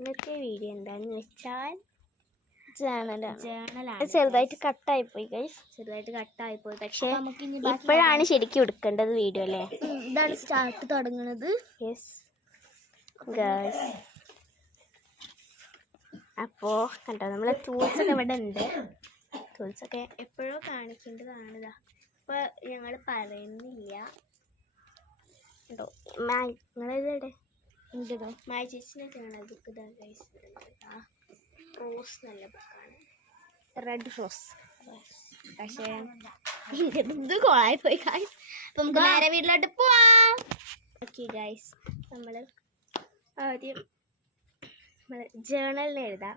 ഇന്നത്തെ വീഡിയോ എന്താണെന്ന് വെച്ചാൽ ജേണലാണ്. ചെറുതായിട്ട് കട്ടായിപ്പോയി ഗൈസ്, ചെറുതായിട്ട് കട്ടായിപ്പോയി. പക്ഷേ ഇപ്പോഴാണ് ശരിക്കും എടുക്കേണ്ടത് വീഡിയോ അല്ലേ? ഇതാണ് സ്റ്റാർട്ട് തുടങ്ങുന്നത്. Yes guys. അപ്പോൾ കണ്ടോ, നമ്മളെ ടൂൾസൊക്കെ ഇവിടെ ഉണ്ട്. ടൂൾസൊക്കെ എപ്പോഴോ കാണിക്കേണ്ടതാണിതാ. ഇപ്പോൾ ഞങ്ങൾ പറയുന്നില്ല കേട്ടോ. നിങ്ങളിതെവിടെ ഉണ്ടോ? മായ ചേച്ചിനെ കാണാൻ ബുക്ക് ഇതാ ഗൈസ്. റോസ് നല്ല ബുക്കാണ്, റെഡ് റോസ്. പക്ഷേ ഇത് കോളായി പോയി ഗൈസ്. അപ്പം നമുക്ക് നേരെ വീട്ടിലോട്ട് പോവാം. ഓക്കെ ഗൈസ്, നമ്മൾ ആദ്യം നമ്മൾ ജേണലിൽ എഴുതാം.